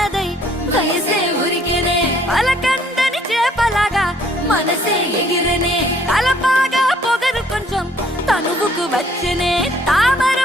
అన్నదై వయసే ఉరికెనే పలకందని చేపలాగా మనసే ఎగిరనే తలపాగా పొగరు కొంచెం తనువుకు వచ్చనే తామర